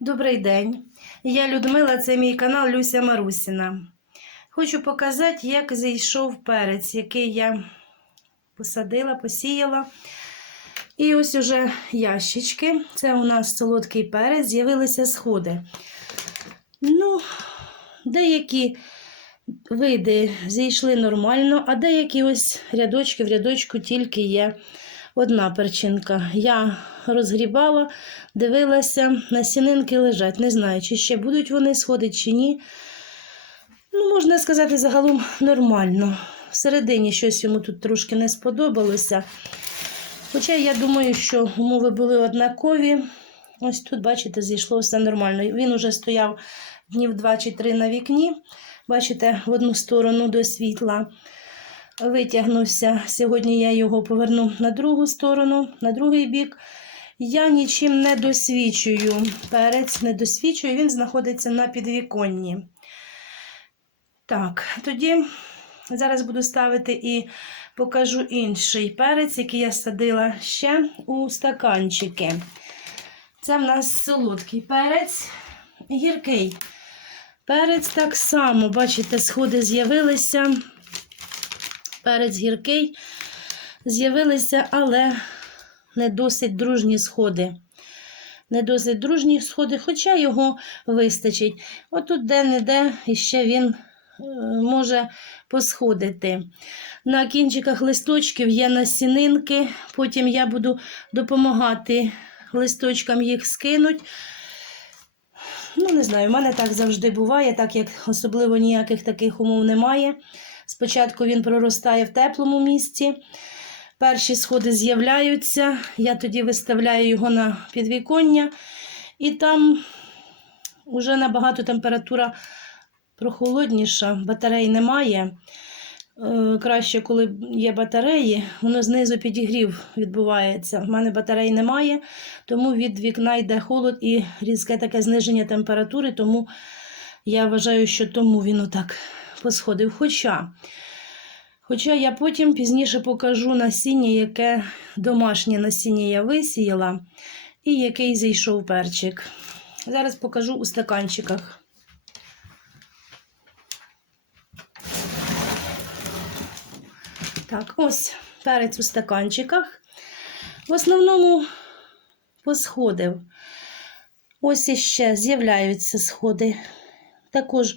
Добрий день. Я Людмила, це мій канал Люся Марусіна. Хочу показати, як зійшов перець, який я посадила, посіяла. І ось уже ящички. Це у нас солодкий перець, з'явилися сходи. Ну, деякі види зійшли нормально, а деякі ось рядочки в рядочку тільки є одна перчинка. Я розгрібала, дивилася, насінинки лежать. Не знаю, чи ще будуть вони сходити, чи ні. Ну, можна сказати, загалом нормально. Всередині щось йому тут трошки не сподобалося. Хоча я думаю, що умови були однакові. Ось тут, бачите, зійшло все нормально. Він уже стояв днів два чи три на вікні. Бачите, в одну сторону до світла. Витягнувся. Сьогодні я його поверну на другу сторону, на другий бік. Я нічим не досвідчую. Перець не досвідчую, він знаходиться на підвіконні. Так, тоді зараз буду ставити і покажу інший перець, який я садила ще у стаканчики. Це в нас солодкий перець, гіркий. Перець так само, бачите, сходи з'явилися. Перець гіркий. З'явилися, але не досить дружні сходи. Не досить дружні сходи, хоча його вистачить. Отут де-не-де іще він е, може посходити. На кінчиках листочків є насінинки, потім я буду допомагати листочкам їх скинуть. Ну, не знаю, в мене так завжди буває, так як особливо ніяких таких умов немає. Спочатку він проростає в теплому місці. Перші сходи з'являються, я тоді виставляю його на підвіконня, і там вже набагато температура прохолодніша, батарей немає. Е, Краще, коли є батареї, воно знизу підігрів відбувається. У мене батарей немає, тому від вікна йде холод і різке таке зниження температури, тому я вважаю, що тому він отак посходив. Хоча, хоча я потім пізніше покажу насіння, яке домашнє насіння я висіяла, і який зійшов перчик. Зараз покажу у стаканчиках. Так, ось перець у стаканчиках. В основному посходив. Ось іще з'являються сходи. Також,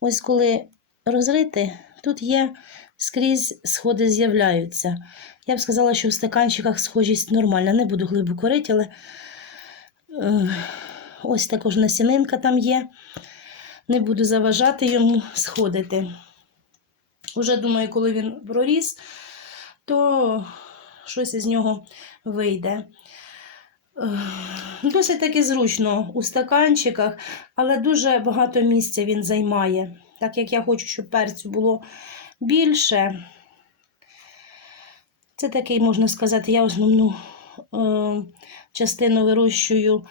ось коли розрити, тут є скрізь сходи з'являються. Я б сказала, що в стаканчиках схожість нормальна. Не буду глибоко рити, але е, ось також насінинка там є. Не буду заважати йому сходити. Уже думаю, коли він проріс, то щось із нього вийде. Е, Досить таки зручно у стаканчиках, але дуже багато місця він займає. Так як я хочу, щоб перцю було більше. Це такий, можна сказати, я основну е, частину вирощую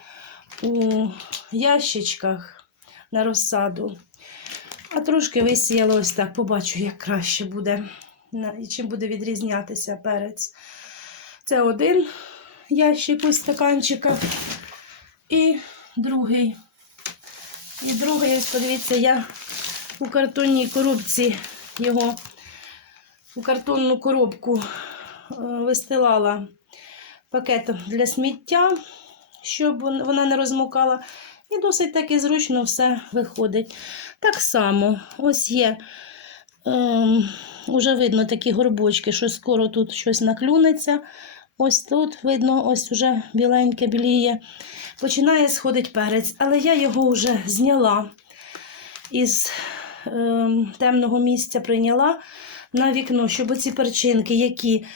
у ящичках на розсаду. А трошки висіяла ось так, побачу, як краще буде. І чим буде відрізнятися перець. Це один ящик ось стаканчика. І другий. І другий, ось подивіться, я у картонній коробці його у картонну коробку е, вистилала пакетом для сміття, щоб вона не розмокала. І досить таки зручно все виходить. Так само, ось є, ем, уже видно такі горбочки, що скоро тут щось наклюнеться. Ось тут видно, ось уже біленьке біліє. Починає сходить перець, але я його вже зняла із темного місця, прийняла на вікно, щоб оці перчинки, які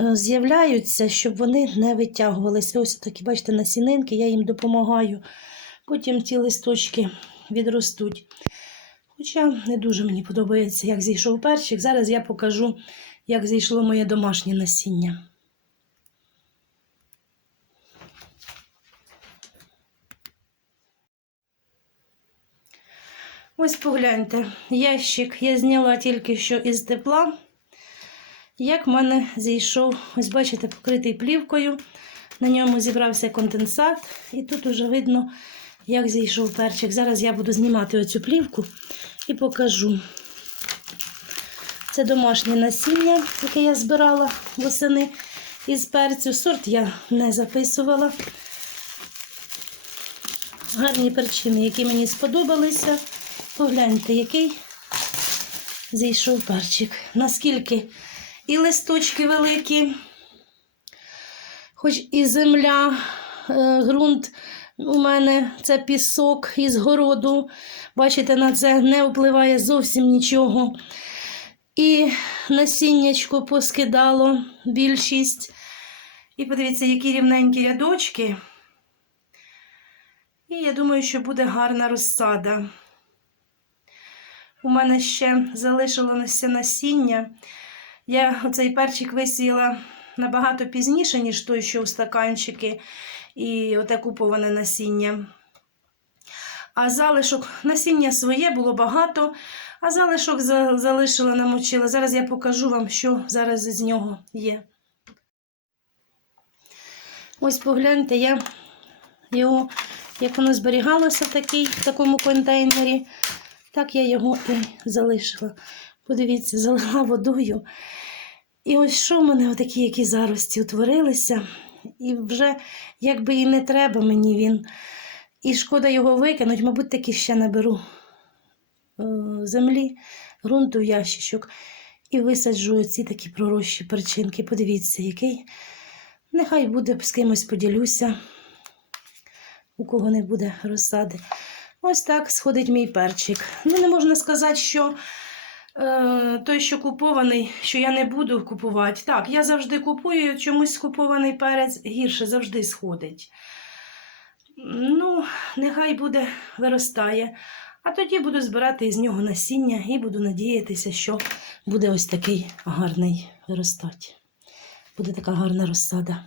е, з'являються, щоб вони не витягувалися. Ось такі, бачите, насінинки, я їм допомагаю. Потім ті листочки відростуть. Хоча не дуже мені подобається, як зійшов перчик. Зараз я покажу, як зійшло моє домашнє насіння. Ось погляньте, ящик я зняла тільки що із тепла. Як в мене зійшов, ось бачите, покритий плівкою. На ньому зібрався конденсат, і тут уже видно, як зійшов перчик. Зараз я буду знімати оцю плівку і покажу. Це домашнє насіння, яке я збирала восени із перцю. Сорт я не записувала. Гарні перчини, які мені сподобалися. Погляньте, який зійшов перчик. Наскільки і листочки великі, хоч і земля, е, ґрунт у мене це пісок із городу. Бачите, на це не впливає зовсім нічого. І насіннячко поскидало більшість. І подивіться, які рівненькі рядочки. І я думаю, що буде гарна розсада. У мене ще залишилося насіння. Я оцей перчик висіяла набагато пізніше, ніж той, що у стаканчики, і оте куповане насіння. А залишок насіння своє було багато, а залишок залишила, намочила. Зараз я покажу вам, що зараз з нього є. Ось погляньте, я його, як воно зберігалося в, такій, в такому контейнері, так я його і залишила. Подивіться, залила водою. І ось що в мене отакі які зарості утворилися. І вже якби і не треба мені він. І шкода його викинуть, мабуть, таки ще наберу е, землі, ґрунту ящичок і висаджу ці такі пророщі перчинки. Подивіться, який. Нехай буде з кимось поділюся, у кого не буде розсади. Ось так сходить мій перчик. Ну, не можна сказати, що е, той, що купований, що я не буду купувати. Так, я завжди купую, чомусь купований перець гірше завжди сходить. Ну, нехай буде виростає. А тоді буду збирати із нього насіння і буду надіятися, що буде ось такий гарний виростати. Буде така гарна розсада.